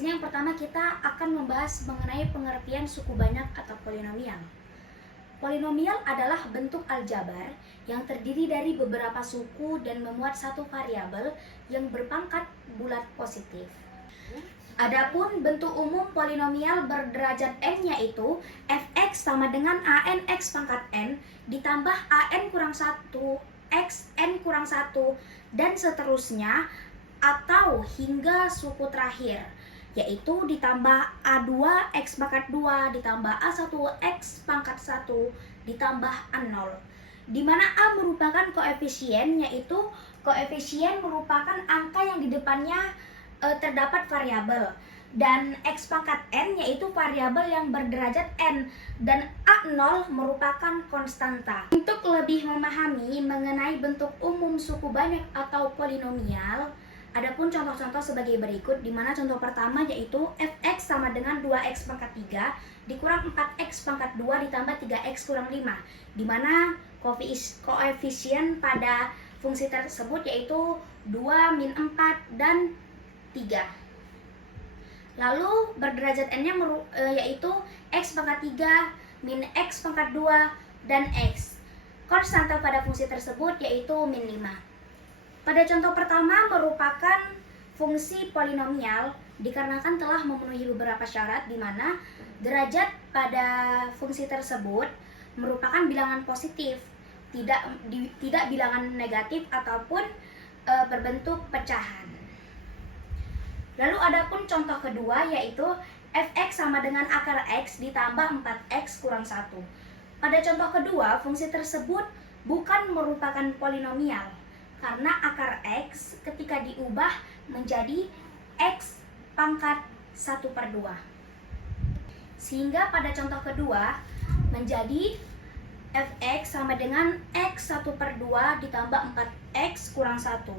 sini yang pertama kita akan membahas mengenai pengertian suku banyak atau polinomial. Polinomial adalah bentuk aljabar yang terdiri dari beberapa suku dan memuat satu variabel yang berpangkat bulat positif. Adapun bentuk umum polinomial berderajat n yaitu fx sama dengan an x pangkat n ditambah an kurang 1 x n kurang 1 dan seterusnya, atau hingga suku terakhir yaitu ditambah a2 x pangkat 2 ditambah a1 x pangkat 1 ditambah a0, di mana a merupakan koefisien, yaitu koefisien merupakan angka yang di depannya terdapat variabel, dan x pangkat n yaitu variabel yang berderajat n, dan a0 merupakan konstanta. Untuk lebih memahami mengenai bentuk umum suku banyak atau polinomial, adapun contoh-contoh sebagai berikut, di mana contoh pertama yaitu fx sama dengan 2x pangkat 3 dikurang 4x pangkat 2 ditambah 3x kurang 5, di mana koefisien pada fungsi tersebut yaitu 2, min 4, dan 3. Lalu berderajat n-nya yaitu x pangkat 3, min x pangkat 2, dan x. Konstanta pada fungsi tersebut yaitu min 5. Pada contoh pertama merupakan fungsi polinomial dikarenakan telah memenuhi beberapa syarat, di mana derajat pada fungsi tersebut merupakan bilangan positif, tidak bilangan negatif ataupun berbentuk pecahan. Lalu adapun contoh kedua yaitu fx sama dengan akar x ditambah 4x kurang 1. Pada contoh kedua, fungsi tersebut bukan merupakan polinomial karena akar x ketika diubah menjadi x pangkat 1/2. Sehingga pada contoh kedua menjadi fx sama dengan x 1/2 ditambah 4x kurang 1.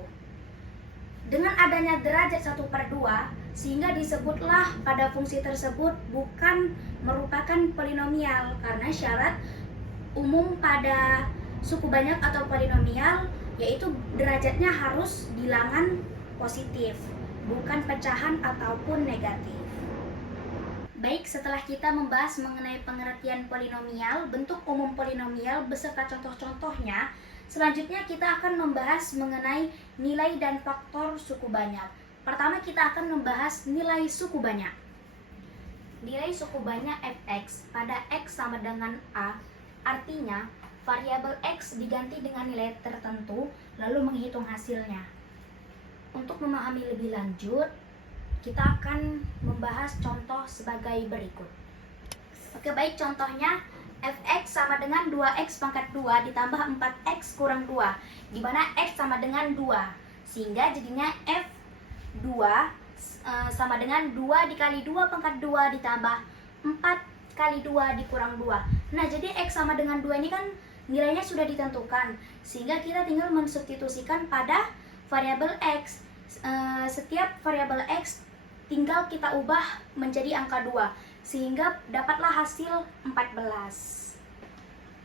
Dengan adanya derajat 1/2, sehingga disebutlah pada fungsi tersebut bukan merupakan polinomial karena syarat umum pada suku banyak atau polinomial yaitu derajatnya harus bilangan positif, bukan pecahan ataupun negatif. Baik, setelah kita membahas mengenai pengertian polinomial, bentuk umum polinomial beserta contoh-contohnya, selanjutnya kita akan membahas mengenai nilai dan faktor suku banyak. Pertama kita akan membahas nilai suku banyak. Nilai suku banyak fx pada x sama dengan a, artinya variabel x diganti dengan nilai tertentu lalu menghitung hasilnya. Untuk memahami lebih lanjut, kita akan membahas contoh sebagai berikut. Oke, baik, contohnya fx sama dengan 2x pangkat 2 ditambah 4x kurang 2, di mana x sama dengan 2, sehingga jadinya f2 sama dengan 2 dikali 2 pangkat 2 ditambah 4 kali 2 dikurang 2. Nah, jadi x sama dengan 2 ini kan nilainya sudah ditentukan, sehingga kita tinggal mensubstitusikan pada variabel x. Setiap variabel x tinggal kita ubah menjadi angka 2, sehingga dapatlah hasil 14.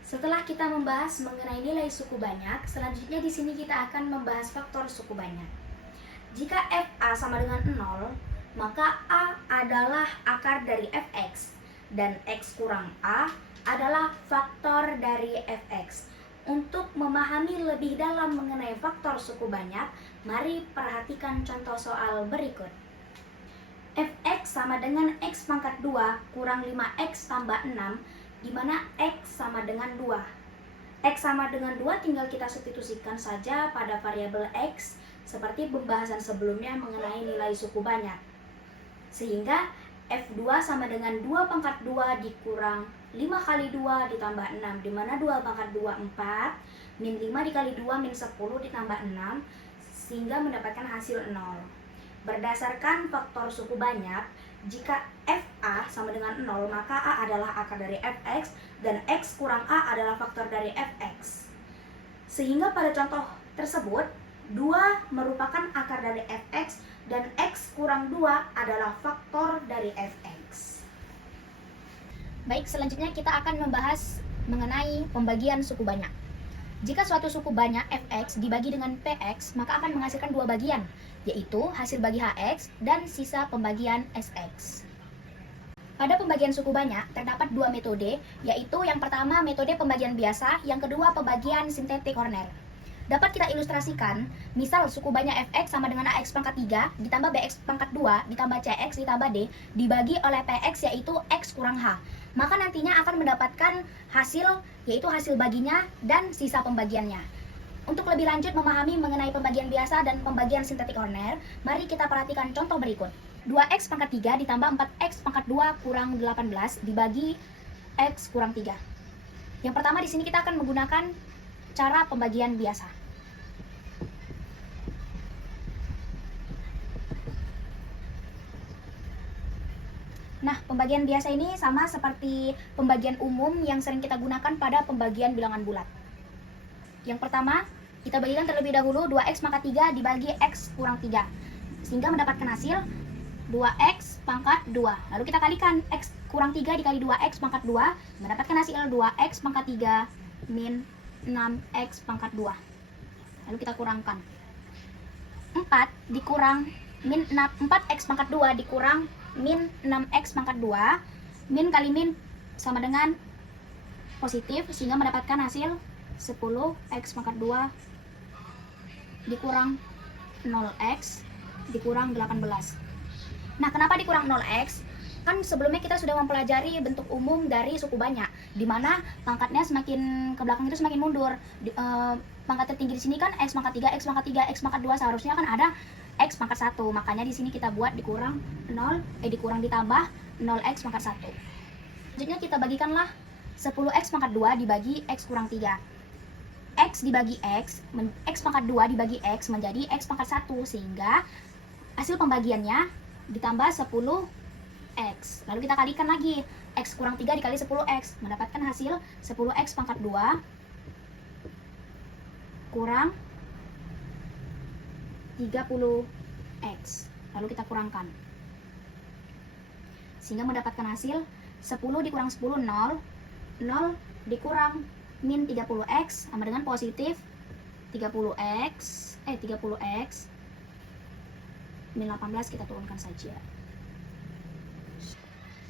Setelah kita membahas mengenai nilai suku banyak, selanjutnya di sini kita akan membahas faktor suku banyak. Jika fa sama dengan 0, maka a adalah akar dari fx, dan x kurang a adalah faktor dari fx. Untuk memahami lebih dalam mengenai faktor suku banyak, mari perhatikan contoh soal berikut. Fx sama dengan x pangkat 2 kurang 5x tambah 6, di mana x sama dengan 2. X sama dengan 2 tinggal kita substitusikan saja pada variabel x seperti pembahasan sebelumnya mengenai nilai suku banyak. Sehingga f2 sama dengan 2 pangkat 2 dikurang 5 kali 2 ditambah 6, di mana 2 pangkat 2 4, min 5 dikali 2 min 10 ditambah 6, sehingga mendapatkan hasil 0. Berdasarkan faktor suku banyak, jika fa sama dengan 0, maka a adalah akar dari fx, dan x kurang a adalah faktor dari fx. Sehingga pada contoh tersebut, 2 merupakan akar dari fx, dan x kurang 2 adalah faktor dari fx. Baik, selanjutnya kita akan membahas mengenai pembagian suku banyak. Jika suatu suku banyak fx dibagi dengan px, maka akan menghasilkan dua bagian, yaitu hasil bagi hx dan sisa pembagian sx. Pada pembagian suku banyak, terdapat dua metode, yaitu yang pertama metode pembagian biasa, yang kedua pembagian sintetik Horner. Dapat kita ilustrasikan, misal suku banyak fx sama dengan ax pangkat 3 ditambah bx pangkat 2 ditambah cx ditambah d dibagi oleh px, yaitu x kurang h. Maka nantinya akan mendapatkan hasil, yaitu hasil baginya dan sisa pembagiannya. Untuk lebih lanjut memahami mengenai pembagian biasa dan pembagian sintetik Horner, mari kita perhatikan contoh berikut. 2x pangkat 3 ditambah 4x pangkat 2 kurang 18 dibagi x kurang 3. Yang pertama di sini kita akan menggunakan cara pembagian biasa. Nah, pembagian biasa ini sama seperti pembagian umum yang sering kita gunakan pada pembagian bilangan bulat. Yang pertama, kita bagikan terlebih dahulu 2x pangkat 3 dibagi x kurang 3, sehingga mendapatkan hasil 2x pangkat 2. Lalu kita kalikan x kurang 3 dikali 2x pangkat 2, mendapatkan hasil 2x pangkat 3 min 6x pangkat 2. Lalu kita kurangkan. 4 dikurang min 4x pangkat 2 dikurang min 6x pangkat 2. Min kali min sama dengan positif, sehingga mendapatkan hasil 10x pangkat 2 dikurang 0x dikurang 18. Nah, kenapa dikurang 0x? Kan sebelumnya kita sudah mempelajari bentuk umum dari suku banyak, di mana pangkatnya semakin ke belakang itu semakin mundur. Pangkat tertinggi di sini kan x pangkat 3, x pangkat 3, x pangkat 2, seharusnya kan ada x pangkat 1. Makanya di sini kita buat dikurang 0, dikurang ditambah 0x pangkat 1. Selanjutnya kita bagikanlah 10x pangkat 2 dibagi x kurang 3. X dibagi x, x pangkat 2 dibagi x menjadi x pangkat 1, sehingga hasil pembagiannya ditambah 10x. Lalu kita kalikan lagi, x kurang 3 dikali 10x, mendapatkan hasil 10x pangkat 2 kurang 30x. Lalu kita kurangkan, sehingga mendapatkan hasil 10 dikurang 10, 0. 0 dikurang min 30x sama dengan positif 30x min 18, kita turunkan saja.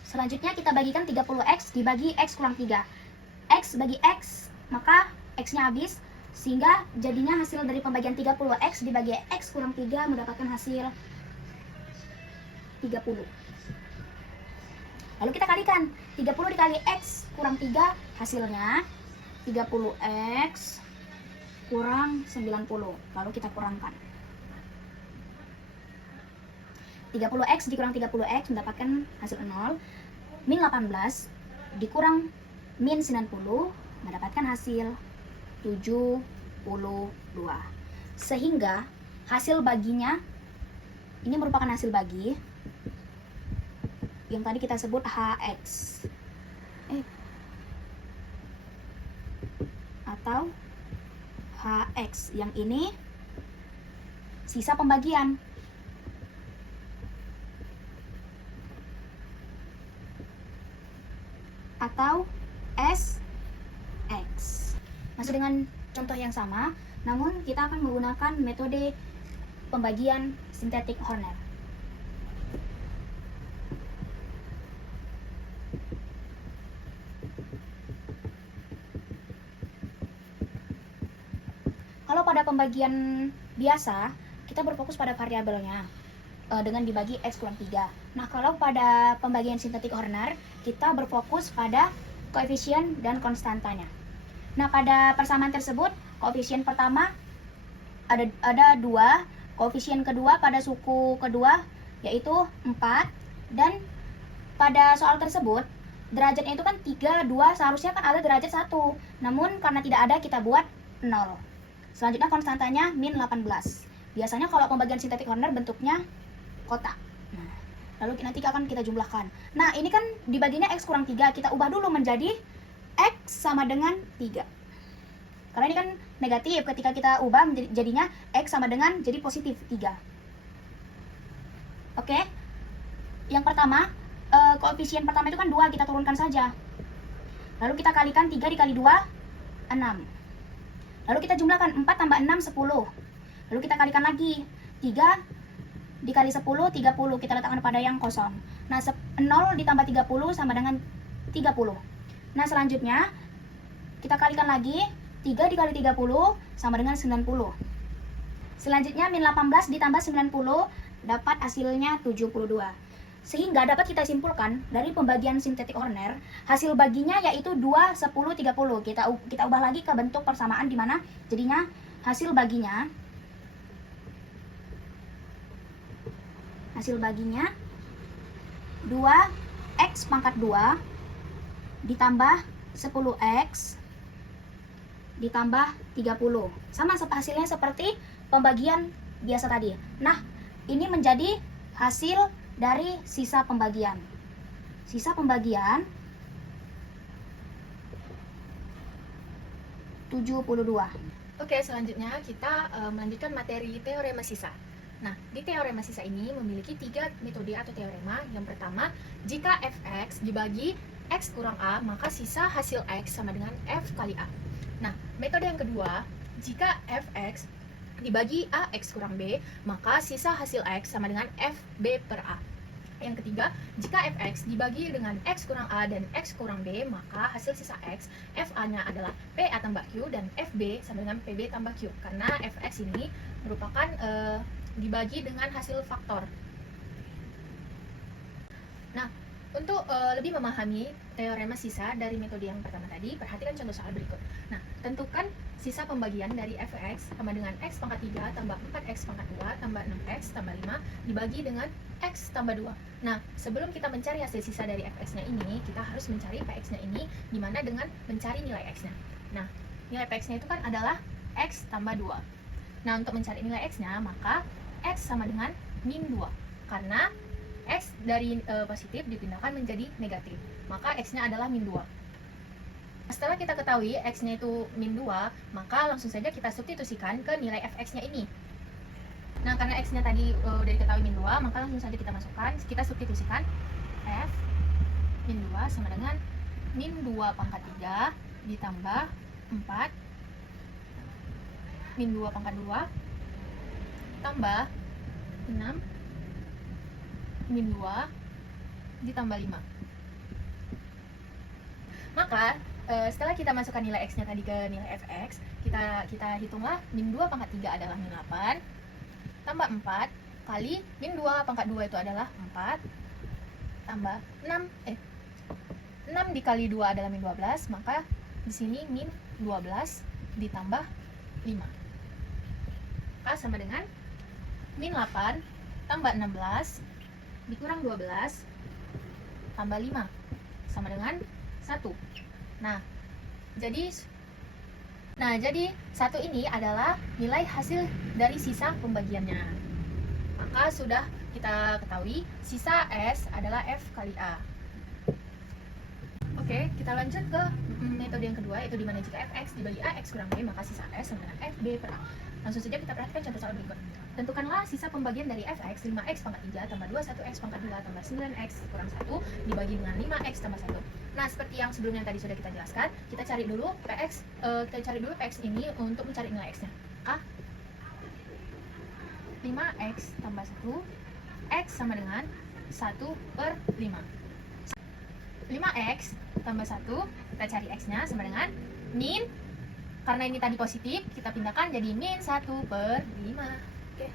Selanjutnya kita bagikan 30x dibagi x kurang 3. X bagi x, maka x-nya habis, sehingga jadinya hasil dari pembagian 30x dibagi x kurang 3 mendapatkan hasil 30. Lalu kita kalikan, 30 dikali x kurang 3, hasilnya 30x kurang 90. Lalu kita kurangkan. 30x dikurang 30x mendapatkan hasil 0. Min 18 dikurang min 90 mendapatkan hasil 72. Sehingga hasil baginya ini merupakan hasil bagi yang tadi kita sebut hx atau hx, yang ini sisa pembagian. Atau SX. Masih dengan contoh yang sama, namun kita akan menggunakan metode pembagian sintetik Horner. Kalau pada pembagian biasa, kita berfokus pada variabelnya dengan dibagi x kurang 3. Nah, kalau pada pembagian sintetik Horner, kita berfokus pada koefisien dan konstantanya. Nah, pada persamaan tersebut, koefisien pertama ada 2, koefisien kedua pada suku kedua yaitu 4, dan pada soal tersebut derajatnya itu kan 3, 2, seharusnya kan ada derajat 1. Namun karena tidak ada, kita buat 0. Selanjutnya konstantanya min 18. Biasanya kalau pembagian sintetik Horner bentuknya kotak. Nah, lalu nanti akan kita jumlahkan. Nah, ini kan dibaginya x kurang 3, kita ubah dulu menjadi x sama dengan 3. Karena ini kan negatif, ketika kita ubah jadinya x sama dengan jadi positif 3. Oke. Yang pertama, koefisien pertama itu kan 2, kita turunkan saja. Lalu kita kalikan 3 dikali 2, 6. Lalu kita jumlahkan 4 tambah 6, 10. Lalu kita kalikan lagi. 3 dikali 10, 30. Kita letakkan pada yang kosong. Nah, 0 ditambah 30 sama dengan 30. Nah, selanjutnya kita kalikan lagi. 3 dikali 30 sama dengan 90. Selanjutnya min 18 ditambah 90 dapat hasilnya 72. Sehingga dapat kita simpulkan dari pembagian sintetik Horner, hasil baginya yaitu 2, 10, 30. Kita ubah lagi ke bentuk persamaan di mana jadinya hasil baginya 2x pangkat 2 ditambah 10x ditambah 30. Sama hasilnya seperti pembagian biasa tadi. Nah, ini menjadi hasil dari sisa pembagian. Sisa pembagian 72. Oke, selanjutnya kita melanjutkan materi teorema sisa. Nah, di teorema sisa ini memiliki 3 metode atau teorema. Yang pertama, jika fx dibagi x kurang a, maka sisa hasil x sama dengan f kali a. Nah, metode yang kedua, jika fx dibagi ax kurang b, maka sisa hasil x sama dengan fb per a. Yang ketiga, jika fx dibagi dengan x kurang a dan x kurang b, maka hasil sisa x, fa-nya adalah pa tambah q dan fb sama dengan pb tambah q. Karena fx ini merupakan dibagi dengan hasil faktor. Nah, untuk lebih memahami teorema sisa dari metode yang pertama tadi, perhatikan contoh soal berikut. Nah, tentukan sisa pembagian dari fx sama dengan x pangkat 3 tambah 4x pangkat 2 tambah 6x tambah 5 dibagi dengan x tambah 2. Nah, sebelum kita mencari hasil sisa dari fx-nya ini, kita harus mencari px-nya ini, dimana dengan mencari nilai x-nya. Nah, nilai px-nya itu kan adalah x tambah 2. Nah, untuk mencari nilai x-nya, maka x sama dengan min 2. Karena x dari positif dipindahkan menjadi negatif, maka x-nya adalah min 2. Setelah kita ketahui x-nya itu min 2, maka langsung saja kita substitusikan ke nilai fx-nya ini. Nah, karena x-nya tadi udah diketahui min 2, maka langsung saja kita masukkan, kita substitusikan f min 2 sama dengan min 2 pangkat 3 ditambah 4 min 2 pangkat 2 tambah 6 min 2 ditambah 5. Maka setelah kita masukkan nilai x-nya tadi ke nilai fx, kita hitunglah min 2 pangkat 3 adalah min 8 tambah 4 kali min 2 pangkat 2 itu adalah 4 tambah 6 dikali 2 adalah min 12, maka di sini min 12 ditambah 5. Maka sama dengan min 8 tambah 16 dikurang 12 tambah 5 sama dengan 1. Nah, jadi 1 ini adalah nilai hasil dari sisa pembagiannya. Maka sudah kita ketahui sisa S adalah F kali A. Oke, kita lanjut ke metode yang kedua, yaitu dimana jika fx dibagi ax kurang b, maka sisa S sama dengan fb per a. Langsung saja kita perhatikan contoh soal berikut. Tentukanlah sisa pembagian dari fx 5x pangkat 3 tambah 21x pangkat 2 tambah 9x kurang 1 dibagi dengan 5x tambah 1. Nah, seperti yang sebelumnya tadi sudah kita jelaskan, kita cari dulu px ini untuk mencari nilai x-nya. A 5x tambah 1, x sama dengan 1/5. 5x tambah 1, kita cari x-nya sama dengan min, karena ini tadi positif, kita pindahkan jadi min 1/5. Oke.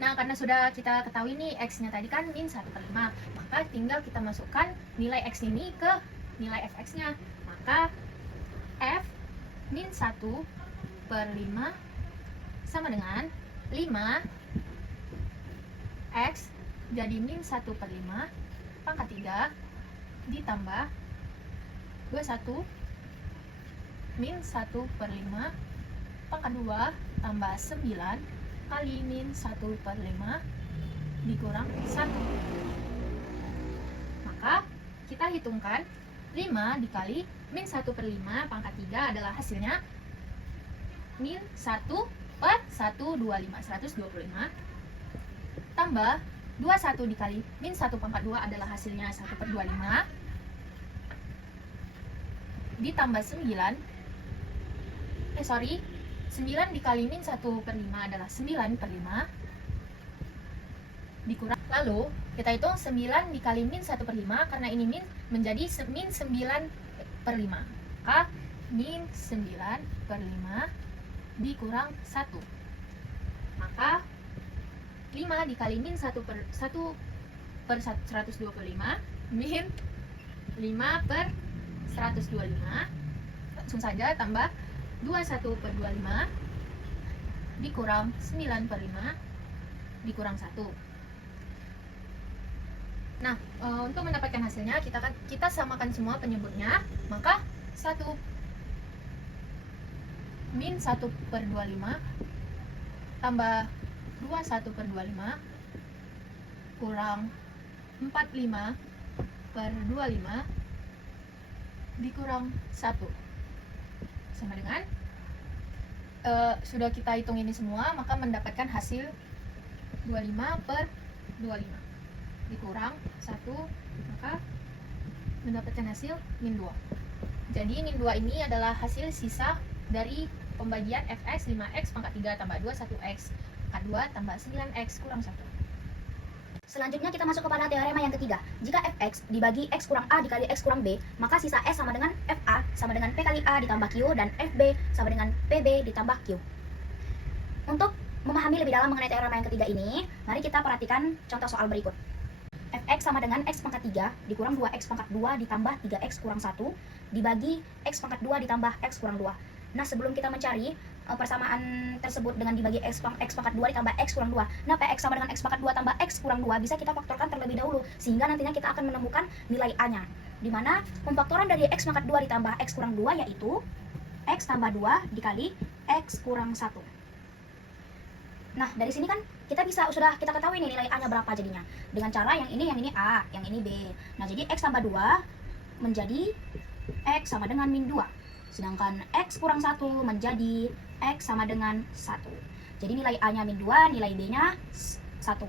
Nah, karena sudah kita ketahui nih x-nya tadi kan min 1/5, maka tinggal kita masukkan nilai x ini ke nilai fx-nya. Maka f min 1/5 sama dengan 5x jadi min 1/5 pangkat 3 ditambah 21 min 1/5 pangkat 2 tambah 9 kali min 1/5 dikurang 1. Maka kita hitungkan 5 dikali min 1/5 pangkat 3 adalah hasilnya min 1/125, 125 tambah 21 dikali min 1 pangkat 2 adalah hasilnya 1/25 ditambah 9 9 dikali min 1 per 5 adalah 9 per 5 dikurang, lalu kita hitung 9 dikali min 1 per 5 karena ini min menjadi min 9 per 5, maka min 9 per 5 dikurang 1, maka 5 dikali min 1 per 125 min 5 per 125, langsung saja tambah 21 per 25 dikurang 9 per 5 dikurang 1. Nah, untuk mendapatkan hasilnya kita samakan semua penyebutnya, maka 1 min 1 per 25 tambah 21 per 25 kurang 45 per 25 dikurang 1 sama dengan sudah kita hitung ini semua, maka mendapatkan hasil 25 per 25 dikurang 1, maka mendapatkan hasil min 2. Jadi min 2 ini adalah hasil sisa dari pembagian fx 5x pangkat 3 tambah 2 1x pangkat 2 tambah 9x kurang 1. Selanjutnya kita masuk kepada teorema yang ketiga. Jika fx dibagi x kurang a dikali x kurang b, maka sisa s sama dengan fa sama dengan p kali a ditambah q, dan fb sama dengan pb ditambah q. Untuk memahami lebih dalam mengenai teorema yang ketiga ini, mari kita perhatikan contoh soal berikut. Fx sama dengan x pangkat 3 dikurang 2x pangkat 2 ditambah 3x kurang 1 dibagi x pangkat 2 ditambah x kurang 2. Nah, sebelum kita mencari persamaan tersebut dengan dibagi x pangkat 2 ditambah x kurang 2. Nah, px sama dengan x pangkat 2 tambah x kurang 2 bisa kita faktorkan terlebih dahulu, sehingga nantinya kita akan menemukan nilai a-nya. Dimana pemfaktoran dari x pangkat 2 ditambah x kurang 2 yaitu x tambah 2 dikali x kurang 1. Nah, dari sini kan sudah kita ketahui nih nilai a-nya berapa jadinya. Dengan cara yang ini a, yang ini b. Nah, jadi x tambah 2 menjadi x sama dengan min 2. Sedangkan x kurang 1 menjadi x sama dengan 1. Jadi nilai a-nya min 2, nilai b-nya 1.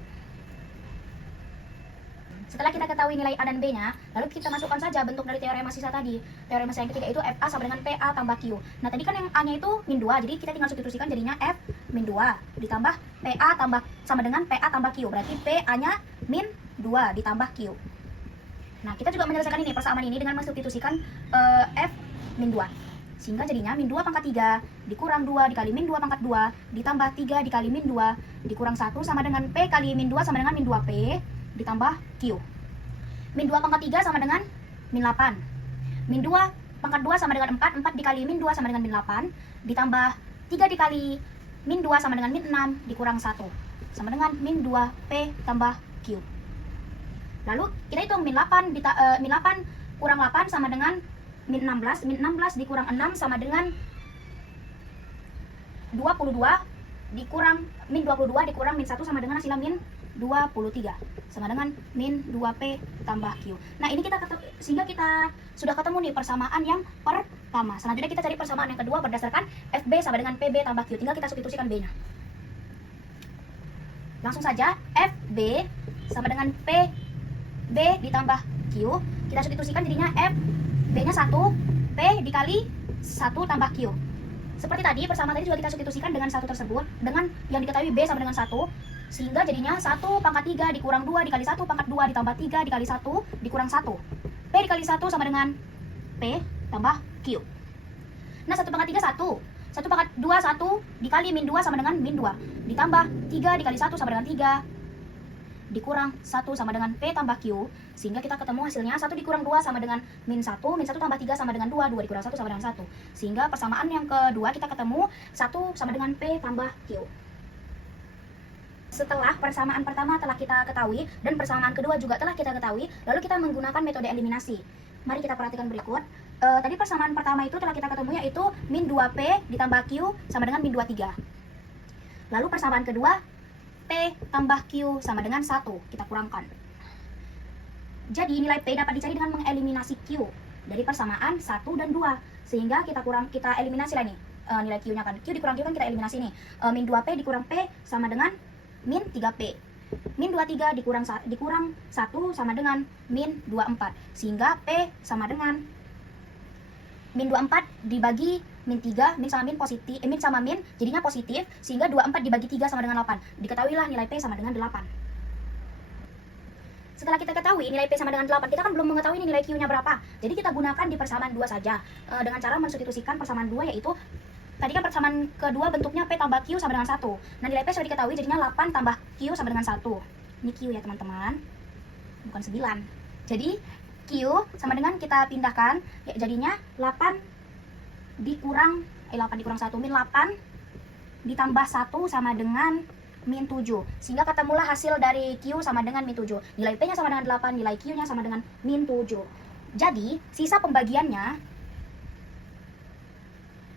Setelah kita ketahui nilai a dan b-nya, lalu kita masukkan saja bentuk dari teorema sisa tadi. Teorema yang ketiga itu fa sama dengan pa tambah q. Nah, tadi kan yang a-nya itu min 2, jadi kita tinggal substitusikan jadinya f min 2 ditambah pa sama dengan pa tambah q. Berarti pa-nya min 2 ditambah q. Nah, kita juga menyelesaikan ini persamaan ini dengan mensubstitusikan f min 2. Sehingga jadinya min 2 pangkat 3 dikurang 2 dikali min 2 pangkat 2 ditambah 3 dikali min 2 dikurang 1 sama dengan P kali min 2 sama dengan min 2P ditambah Q. Min 2 pangkat 3 sama dengan min 8. Min 2 pangkat 2 sama dengan 4. 4 dikali min 2 sama dengan min 8 ditambah 3 dikali min 2 sama dengan min 6 dikurang 1 sama dengan min 2P tambah Q. Lalu kita hitung min 8 kurang 8 sama dengan min 16. Min 16 dikurang 6 sama dengan 22 dikurang min 22 dikurang min 1 sama dengan hasilnya min 23 sama dengan min 2P tambah Q. Nah, ini sehingga kita sudah ketemu nih persamaan yang pertama. Selanjutnya kita cari persamaan yang kedua berdasarkan FB sama dengan PB tambah Q. Tinggal kita substitusikan B-nya. Langsung saja FB sama dengan PB ditambah Q. Kita substitusikan jadinya B-nya 1, P dikali 1 tambah Q. Seperti tadi, persamaan tadi juga kita substitusikan dengan 1 tersebut, dengan yang diketahui B sama dengan 1, sehingga jadinya 1 pangkat 3 dikurang 2 dikali 1 pangkat 2 ditambah 3 dikali 1 dikurang 1. P dikali 1 sama dengan P tambah Q. Nah, 1 pangkat 3 1. 1 pangkat 2 1 dikali min 2 sama dengan min 2. Ditambah 3 dikali 1 sama dengan 3. Dikurang 1 sama dengan P tambah Q, sehingga kita ketemu hasilnya 1 dikurang 2 sama dengan min 1, min 1 tambah 3 sama dengan 2, 2 dikurang 1 sama dengan 1. Sehingga persamaan yang kedua kita ketemu 1 sama dengan P tambah Q. Setelah persamaan pertama telah kita ketahui dan persamaan kedua juga telah kita ketahui, lalu kita menggunakan metode eliminasi. Mari kita perhatikan berikut. Tadi persamaan pertama itu telah kita ketemu yaitu min 2P ditambah Q sama dengan min 23. Lalu persamaan kedua, P tambah Q sama dengan 1, kita kurangkan. Jadi nilai P dapat dicari dengan mengeliminasi Q dari persamaan 1 dan 2. Sehingga kita eliminasi lah nih nilai Q-nya kan. Q dikurang Q kan kita eliminasi nih. Min 2P dikurang P sama dengan min 3P. Min 23 dikurang 1 sama dengan min 24. Sehingga P sama dengan min 24 dibagi min 3, min sama min positif, min sama min jadinya positif, sehingga 24 dibagi 3 sama dengan 8. Diketahuilah nilai P sama dengan 8. Setelah kita ketahui nilai P sama dengan 8, kita kan belum mengetahui nilai Q-nya berapa. Jadi kita gunakan di persamaan 2 saja. Dengan cara mensubstitusikan persamaan 2, yaitu tadi kan persamaan kedua bentuknya P tambah Q sama dengan 1. Nah, nilai P sudah diketahui, jadinya 8 tambah Q sama dengan 1. Ini Q ya teman-teman, bukan 9. Jadi Q sama dengan kita pindahkan, ya, jadinya 8 dikurang 1, min 8 ditambah 1 sama dengan min 7, sehingga ketemulah hasil dari Q sama dengan min 7. Nilai P nya sama dengan 8, nilai Q nya sama dengan min 7. Jadi sisa pembagiannya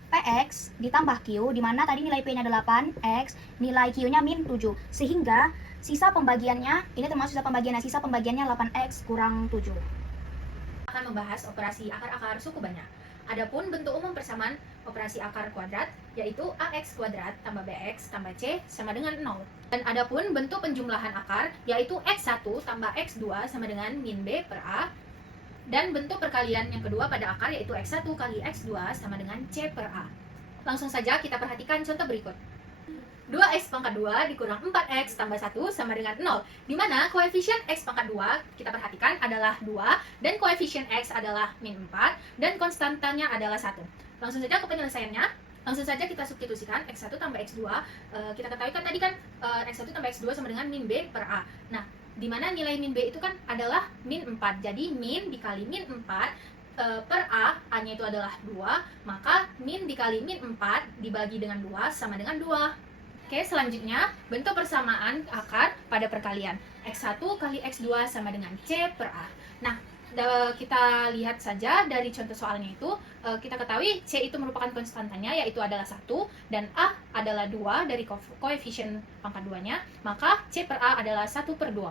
PX ditambah Q, dimana tadi nilai P nya 8, X, nilai Q nya min 7, sehingga sisa pembagiannya, ini termasuk sisa pembagiannya 8X kurang 7. Akan membahas operasi akar-akar suku banyak. Adapun bentuk umum persamaan operasi akar kuadrat yaitu AX kuadrat tambah BX tambah C sama dengan 0. Dan adapun bentuk penjumlahan akar yaitu X1 tambah X2 sama dengan min B per A. Dan bentuk perkalian yang kedua pada akar yaitu X1 kali X2 sama dengan C per A. Langsung saja kita perhatikan contoh berikut. 2x pangkat 2 dikurang 4x tambah 1 sama dengan 0, di mana koefisien x pangkat 2 kita perhatikan adalah 2 dan koefisien x adalah min 4 dan konstantanya adalah 1. Langsung saja ke penyelesaiannya. Langsung saja kita substitusikan x1 tambah x2. Kita ketahui kan tadi kan x1 tambah x2 sama dengan min b per a. Nah, di mana nilai min b itu kan adalah min 4. Jadi min dikali min 4 per A, A-nya itu adalah 2, maka min dikali min 4 dibagi dengan 2 sama dengan 2. Oke, selanjutnya bentuk persamaan akar pada perkalian X1 kali X2 sama dengan C per A. Nah, kita lihat saja dari contoh soalnya itu, kita ketahui C itu merupakan konstantanya yaitu adalah 1 dan A adalah 2 dari koefisien pangkat 2-nya, maka C per A adalah 1 per 2.